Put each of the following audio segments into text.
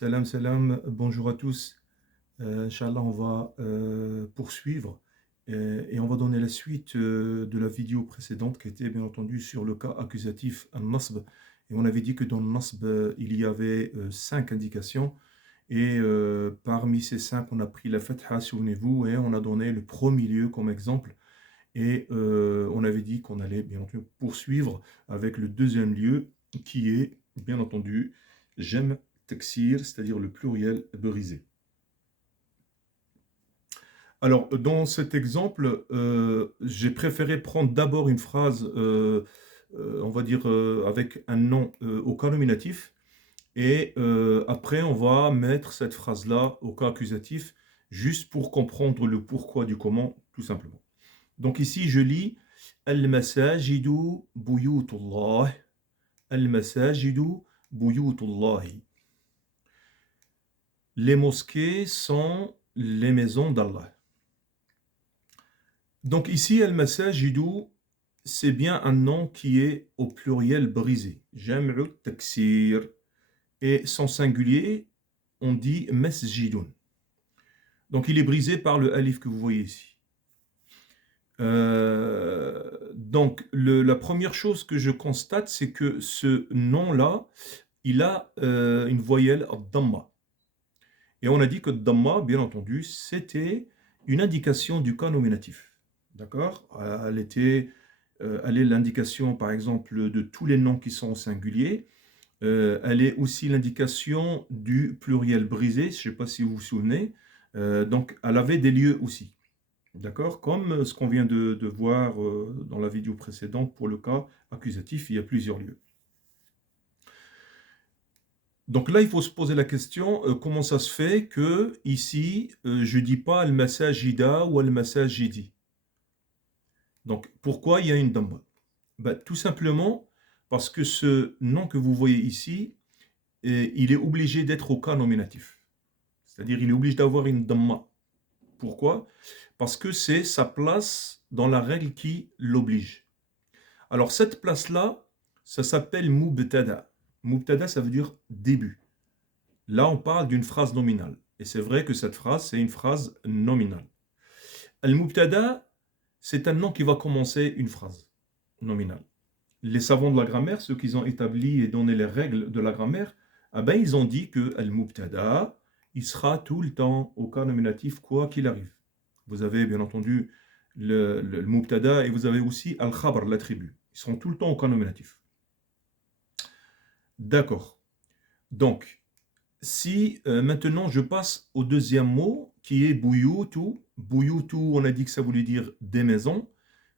Salam, salam, bonjour à tous. Inch'Allah, on va poursuivre et on va donner la suite de la vidéo précédente qui était bien entendu sur le cas accusatif al-nasb. Et on avait dit que dans le nasb, il y avait 5 indications. Et parmi ces 5, on a pris la fatha, souvenez-vous, et on a donné le premier lieu comme exemple. Et on avait dit qu'on allait bien entendu poursuivre avec le deuxième lieu qui est bien entendu j'aime taksir, c'est-à-dire le pluriel brisé. Alors, dans cet exemple, j'ai préféré prendre d'abord une phrase, on va dire, avec un nom au cas nominatif, et après, on va mettre cette phrase-là au cas accusatif, juste pour comprendre le pourquoi du comment, tout simplement. Donc ici, je lis Al-masajidu buyutullah. Al-masajidu buyutullah. Les mosquées sont les maisons d'Allah. Donc ici, Al-masajidu, c'est bien un nom qui est au pluriel brisé. Jam'u taksir. Et son singulier, on dit masjidun. Donc il est brisé par le alif que vous voyez ici. Donc, la première chose que je constate, c'est que ce nom-là, il a une voyelle Dhamma. Et on a dit que Dhamma, bien entendu, c'était une indication du cas nominatif. D'accord? Elle est l'indication, par exemple, de tous les noms qui sont au singulier. Elle est aussi l'indication du pluriel brisé, je ne sais pas si vous vous souvenez. Donc, elle avait des lieux aussi. D'accord? Comme ce qu'on vient de voir dans la vidéo précédente pour le cas accusatif, il y a plusieurs lieux. Donc là, il faut se poser la question, comment ça se fait que ici, je ne dis pas al-masajida ou al-masajidi. Donc, pourquoi il y a une dhamma? Tout simplement parce que ce nom que vous voyez ici, il est obligé d'être au cas nominatif. C'est-à-dire, il est obligé d'avoir une dhamma. Pourquoi? Parce que c'est sa place dans la règle qui l'oblige. Alors cette place-là, ça s'appelle mubtada. Mubtada, ça veut dire début. Là, on parle d'une phrase nominale. Et c'est vrai que cette phrase, c'est une phrase nominale. Al-mubtada, c'est un nom qui va commencer une phrase nominale. Les savants de la grammaire, ceux qui ont établi et donné les règles de la grammaire, ils ont dit que al-mubtada, il sera tout le temps au cas nominatif, quoi qu'il arrive. Vous avez bien entendu le mubtada et vous avez aussi al-khabar, l'attribut. Ils seront tout le temps au cas nominatif. D'accord. Donc, si maintenant je passe au deuxième mot qui est buyutu. Buyutu, on a dit que ça voulait dire des maisons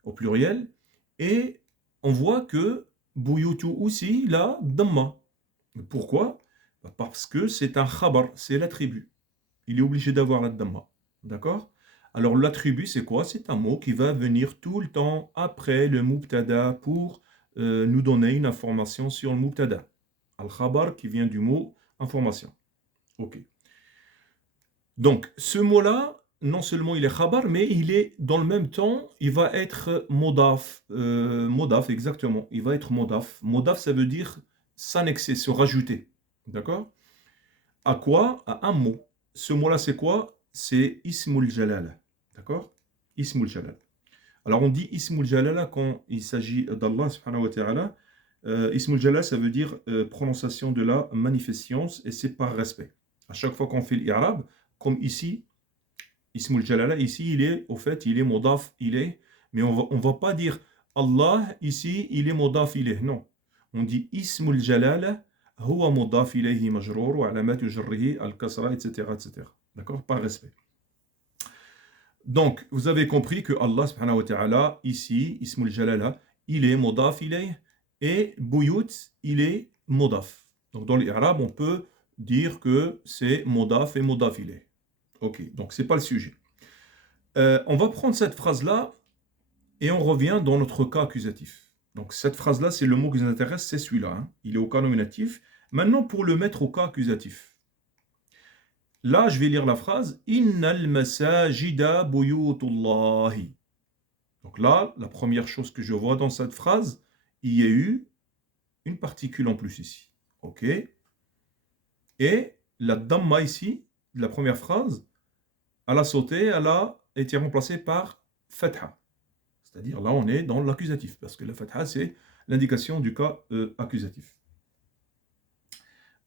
au pluriel. Et on voit que buyutu aussi, il a dhamma. Pourquoi? Parce que c'est un khabar, c'est l'attribut. Il est obligé d'avoir la dhamma. D'accord? Alors l'attribut, c'est quoi? C'est un mot qui va venir tout le temps après le mubtada pour nous donner une information sur le mubtada. Al-khabar qui vient du mot information. Ok. Donc ce mot-là, non seulement il est khabar, mais il est dans le même temps, il va être modaf. Modaf, exactement. Il va être modaf. Modaf, ça veut dire s'annexer, se rajouter. D'accord? À quoi? À un mot. Ce mot-là, c'est quoi? C'est Ismul Jalala. D'accord? Ismul Jalala. Alors on dit Ismul Jalala quand il s'agit d'Allah subhanahu wa ta'ala. Ismul Jalala, ça veut dire prononciation de la magnificence et c'est par respect. À chaque fois qu'on fait l'Irab, comme ici, Ismul Jalala, ici, il est modaf, mais on va pas dire Allah, ici, il est modaf, non. On dit Ismul Jalala, huwa modaf ilayhi majrour, wa alamat jarrihi al-kasra, etc., etc. D'accord? Par respect. Donc, vous avez compris que Allah, subhanahu wa ta'ala, ici, Ismul Jalala, il est modaf ilayh, et Buyut, il est modaf. Donc, dans l'Irab, on peut dire que c'est modaf et modaf ilayh. Ok, donc c'est pas le sujet. On va prendre cette phrase-là et on revient dans notre cas accusatif. Donc cette phrase-là, c'est le mot qui nous intéresse, c'est celui-là. Hein. Il est au cas nominatif. Maintenant, pour le mettre au cas accusatif. Là, je vais lire la phrase Innal masajida buyutullahi. Donc là, la première chose que je vois dans cette phrase, il y a eu une particule en plus ici. Ok. Et la damma ici, la première phrase, elle a sauté, elle a été remplacée par fatha. C'est-à-dire là, on est dans l'accusatif, parce que la fatha, c'est l'indication du cas accusatif.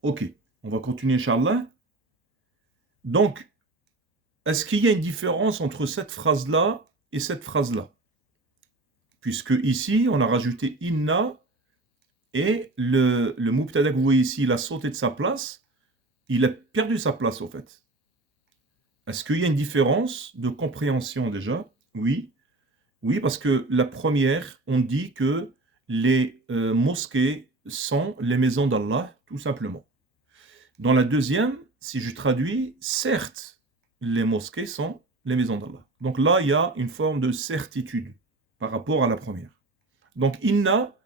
Ok, on va continuer, Inch'Allah. Donc, est-ce qu'il y a une différence entre cette phrase-là et cette phrase-là? Puisque ici, on a rajouté inna et le mubtada que vous voyez ici, il a sauté de sa place, il a perdu sa place au fait. Est-ce qu'il y a une différence de compréhension déjà? Oui. Oui, parce que la première, on dit que les mosquées sont les maisons d'Allah, tout simplement. Dans la deuxième, si je traduis, certes, les mosquées sont les maisons d'Allah. Donc là, il y a une forme de certitude par rapport à la première. Donc inna,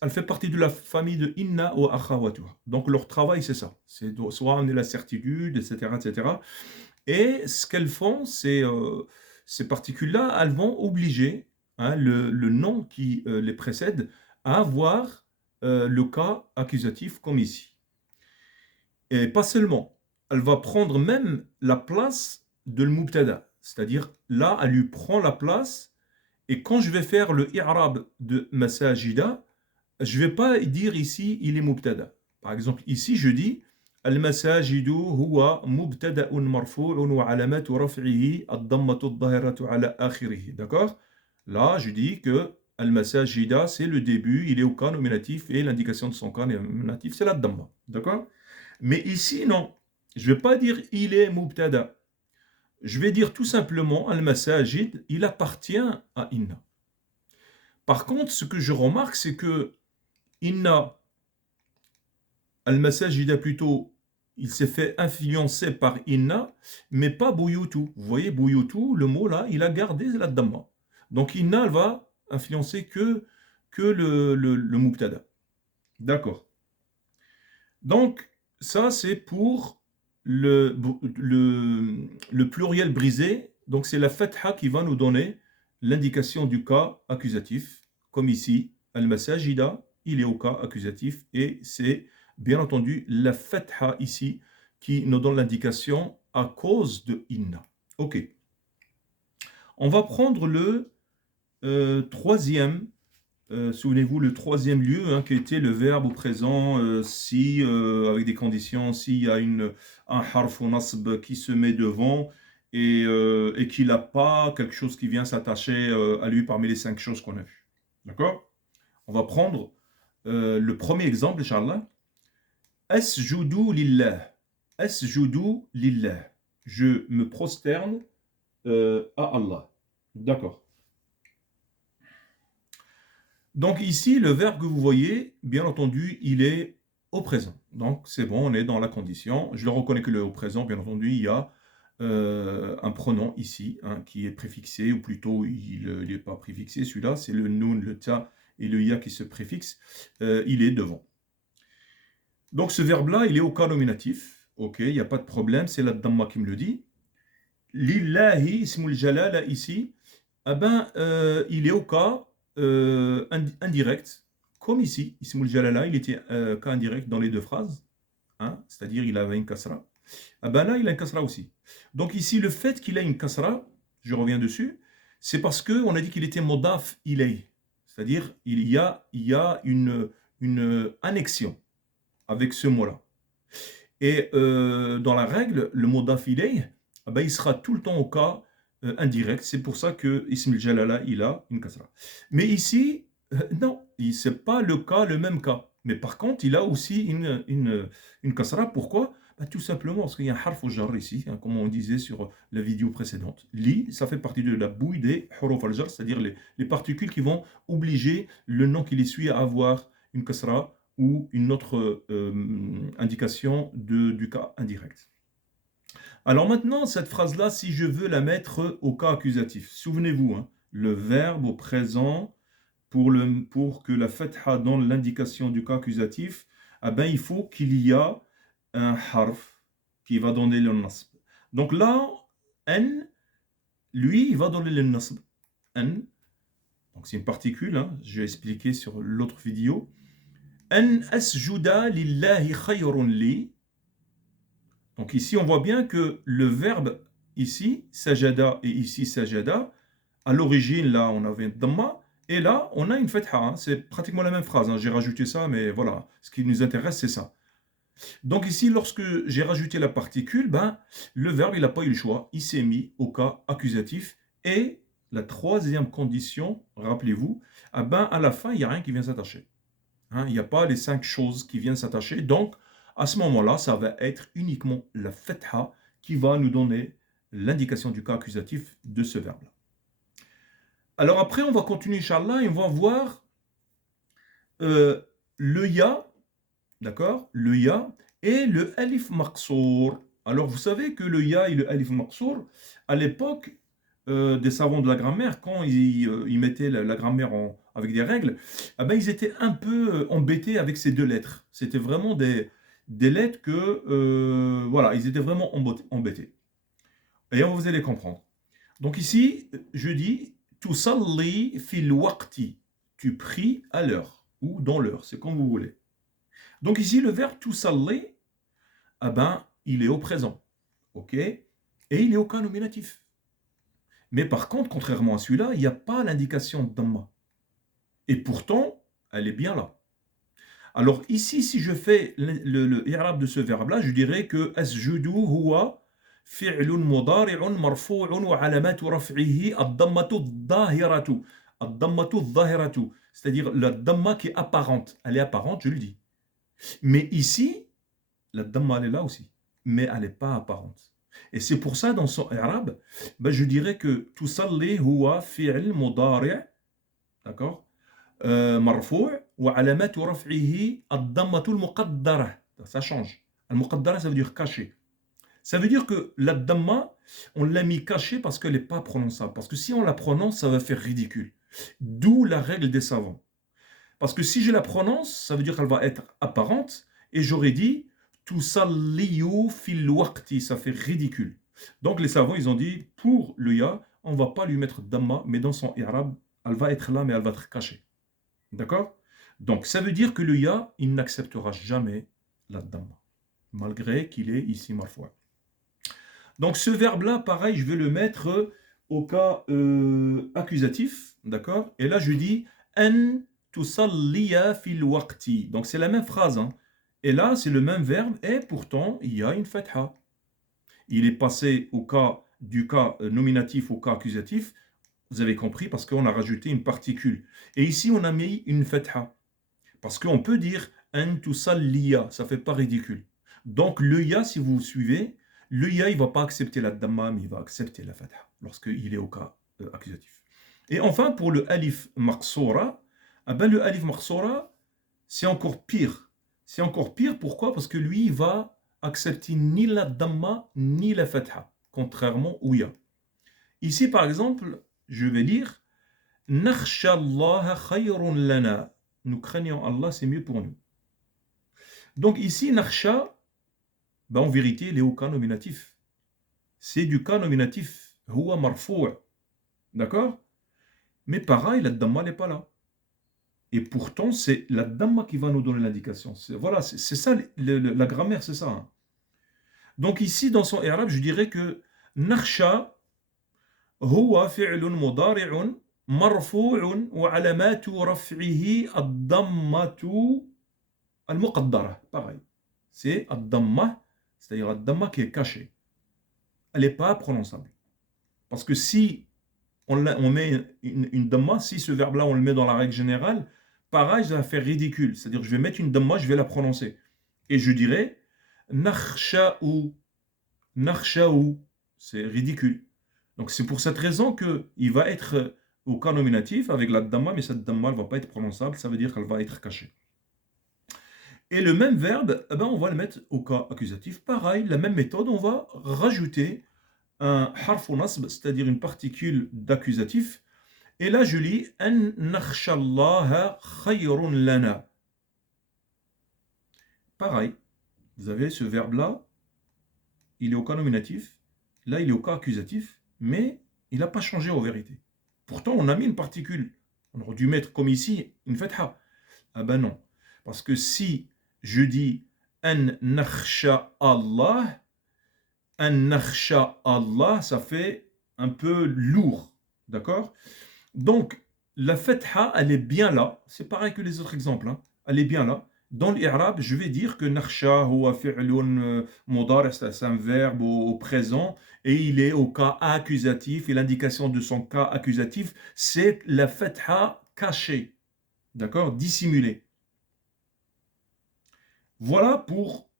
elle fait partie de la famille de inna ou akhawatuha. Donc leur travail, c'est ça. C'est soit amener la certitude, etc., etc. Et ce qu'elles font, ces particules-là, elles vont obliger le nom qui les précède à avoir le cas accusatif comme ici. Et pas seulement, elle va prendre même la place de le mubtada. C'est-à-dire, là, elle lui prend la place. Et quand je vais faire le i'rab de masajida, je ne vais pas dire ici, il est mubtada. Par exemple, ici, je dis المساجد هو مبتدأ مرفوع وعلامة رفعه الضمة الظاهرة على آخره. D'accord? Là, je dis que المساجد, c'est le début, il est au cas nominatif et l'indication de son cas nominatif, c'est la dhamma. D'accord? Mais ici, non. Je ne vais pas dire il est mubtada. Je vais dire tout simplement al-masajid, il appartient à inna. Par contre, ce que je remarque, c'est que inna, al-masajida plutôt, il s'est fait influencer par inna, mais pas buyutu. Vous voyez, buyutu, le mot là, il a gardé la dhamma. Donc inna, elle va influencer que le mubtada. D'accord. Donc, ça, c'est pour le pluriel brisé. Donc, c'est la fatha qui va nous donner l'indication du cas accusatif. Comme ici, al-masajida, il est au cas accusatif. Et c'est, bien entendu, la fatha ici qui nous donne l'indication à cause de inna. Ok. On va prendre le troisième. Souvenez-vous, le troisième lieu, qui était le verbe au présent, si, avec des conditions, s'il y a un harf ou nasb qui se met devant et qu'il n'a pas quelque chose qui vient s'attacher à lui parmi les 5 choses qu'on a vues. D'accord? On va prendre le premier exemple, Inch'Allah. Asjudu lillah. Asjudu lillah. Je me prosterne à Allah. D'accord. Donc ici, le verbe que vous voyez, bien entendu, il est au présent. Donc c'est bon, on est dans la condition. Je le reconnais que le au présent, bien entendu, il y a un pronom ici qui est préfixé, ou plutôt il n'est pas préfixé, celui-là, c'est le nun, le ta et le ya qui se préfixent. Il est devant. Donc ce verbe-là, il est au cas nominatif. Ok, il n'y a pas de problème, c'est la dhamma qui me le dit. Lillahi, ismul jalala ici, il est au cas indirect, comme ici, Ismul Jalala, il était cas indirect dans les deux phrases, c'est-à-dire il avait une kasra. Là, il a une kasra aussi. Donc ici, le fait qu'il ait une kasra, je reviens dessus, c'est parce qu'on a dit qu'il était modaf ilay, c'est-à-dire il y a une annexion avec ce mot-là. Et dans la règle, le modaf ilay, il sera tout le temps au cas indirect. C'est pour ça que Ism al-Jalala, il a une kasra. Mais ici, non, ce n'est pas le même cas. Mais par contre, il a aussi une kasra. Pourquoi? Tout simplement parce qu'il y a un harf au jar ici, comme on disait sur la vidéo précédente. Li, ça fait partie de la bouille des huruf al-jar, c'est-à-dire les particules qui vont obliger le nom qui les suit à avoir une kasra ou une autre indication du cas indirect. Alors maintenant, cette phrase-là, si je veux la mettre au cas accusatif, souvenez-vous, le verbe au présent, pour que la fatha donne l'indication du cas accusatif, il faut qu'il y a un harf qui va donner le nasb. Donc là, n, lui, il va donner le nasb. N, donc c'est une particule, je vais expliquer sur l'autre vidéo. An asjuda lillahi khayrun li. Donc ici, on voit bien que le verbe ici, sajada, et ici, sajada, à l'origine, là, on avait une dhamma, et là, on a une fatha. Hein. C'est pratiquement la même phrase. Hein. J'ai rajouté ça, mais voilà. Ce qui nous intéresse, c'est ça. Donc ici, lorsque j'ai rajouté la particule, ben, le verbe, il n'a pas eu le choix. Il s'est mis au cas accusatif. Et la troisième condition, rappelez-vous, ah ben, à la fin, il n'y a rien qui vient s'attacher. Hein, il n'y a pas les 5 choses qui viennent s'attacher. Donc, à ce moment-là, ça va être uniquement la fatha qui va nous donner l'indication du cas accusatif de ce verbe-là. Alors après, on va continuer, Inch'Allah, et on va voir le ya, d'accord, le ya et le alif maqsour. Alors, vous savez que le ya et le alif maqsour, à l'époque des savants de la grammaire, quand ils mettaient la grammaire avec des règles, eh ben, ils étaient un peu embêtés avec ces deux lettres. C'était vraiment des lettres que, voilà, ils étaient vraiment embêtés. Et vous allez comprendre. Donc ici, je dis tusalli fil waqti. Tu pries à l'heure ou dans l'heure, c'est comme vous voulez. Donc ici, le verbe tusalli, ah ben, il est au présent. Ok? Et il est au cas nominatif. Mais par contre, contrairement à celui-là, il n'y a pas l'indication de dhamma. Et pourtant, elle est bien là. Alors ici, si je fais le i'rab de ce verbe-là, je dirais que asjudu huwa fi'lun mudari'un marfu'un wa alamatu raf'ihi ad-dammatu ad-dahiratu. Ad-dammatu ad-dahiratu. C'est-à-dire la dhamma qui est apparente. Elle est apparente, je le dis. Mais ici, la dhamma elle est là aussi. Mais elle n'est pas apparente. Et c'est pour ça, dans son i'rab, ben, je dirais que tusalli huwa fi'l mudari', d'accord, مرفوع وعلامات رفعه الضمة المقدرة. Ça change. المقدرة, ça veut dire caché. Ça veut dire que la dhamma, on l'a mis cachée parce qu'elle n'est pas prononçable. Parce que si on la prononce, ça va faire ridicule. D'où la règle des savants. Parce que si je la prononce, ça veut dire qu'elle va être apparente. Et j'aurais dit tusalliyu fil waqti, ça fait ridicule. Donc les savants, ils ont dit, pour le ya, on ne va pas lui mettre dhamma, mais dans son i'rab, elle va être là, mais elle va être cachée. D'accord? Donc, ça veut dire que le ya, il n'acceptera jamais la dhamma, malgré qu'il est ici marfoua. Donc, ce verbe-là, pareil, je vais le mettre au cas accusatif, d'accord? Et là, je dis an tusalliya fil waqti. Donc, c'est la même phrase. Hein. Et là, c'est le même verbe, et pourtant, il y a une fatha. Il est passé du cas nominatif au cas accusatif. Vous avez compris, parce qu'on a rajouté une particule. Et ici, on a mis une fatha. Parce qu'on peut dire an tusalliya, ça ne fait pas ridicule. Donc le ya, si vous suivez, le ya, il ne va pas accepter la dhamma, mais il va accepter la fatha, lorsqu'il est au cas accusatif. Et enfin, pour le alif maqsoura, eh ben, le alif maqsoura, c'est encore pire. C'est encore pire, pourquoi? Parce que lui, il va accepter ni la dhamma, ni la fatha, contrairement au ya. Ici, par exemple, je vais lire Nakhsha Allah khayrun lana. Nous craignons Allah, c'est mieux pour nous. Donc ici, Nakhsha, ben en vérité, il est au cas nominatif. C'est du cas nominatif. Huwa marfou'. D'accord? Mais pareil, la dhamma n'est pas là. Et pourtant, c'est la dhamma qui va nous donner l'indication. Voilà, c'est ça, la grammaire, c'est ça. Hein. Donc ici, dans son i'rab, je dirais que Nakhsha, huwa fi'lun mudari'un مرفوع وعلامات رفعه الضمة المقدرة. Pareil. C'est الضمة, c'est-à-dire الضمة qui est cachée. Elle n'est pas prononçable. Parce que si on met une dhamma, si ce verbe-là, on le met dans la règle générale, pareil, ça va faire ridicule. C'est-à-dire, je vais mettre une dhamma, je vais la prononcer. Et je dirais nakhsha'u. Nakhsha'u. C'est ridicule. Donc, c'est pour cette raison qu'il va être au cas nominatif avec la dhamma, mais cette dhamma ne va pas être prononçable, ça veut dire qu'elle va être cachée. Et le même verbe, eh ben, on va le mettre au cas accusatif. Pareil, la même méthode, on va rajouter un harf nasb, c'est-à-dire une particule d'accusatif. Et là, je lis an nakhshallaha khayrun lana. Pareil, vous avez ce verbe-là, il est au cas nominatif, là, il est au cas accusatif, mais il n'a pas changé en vérité. Pourtant, on a mis une particule. On aurait dû mettre comme ici une fatha. Ah ben non. Parce que si je dis an nakhsha Allah, un nakhsha Allah, ça fait un peu lourd. D'accord? Donc, la fatha, elle est bien là. C'est pareil que les autres exemples, hein. Elle est bien là. Dans l'Irab, je vais dire que nakhsha huwa fi'lun mudari', c'est un verbe au présent, et il est au cas accusatif, et l'indication de son cas accusatif, c'est la fatha cachée. D'accord? Dissimulée. Voilà pour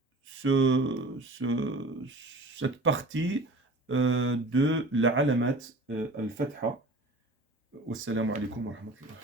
cette partie de la alamat al-fatha. Wassalamu alaikum wa rahmatullah.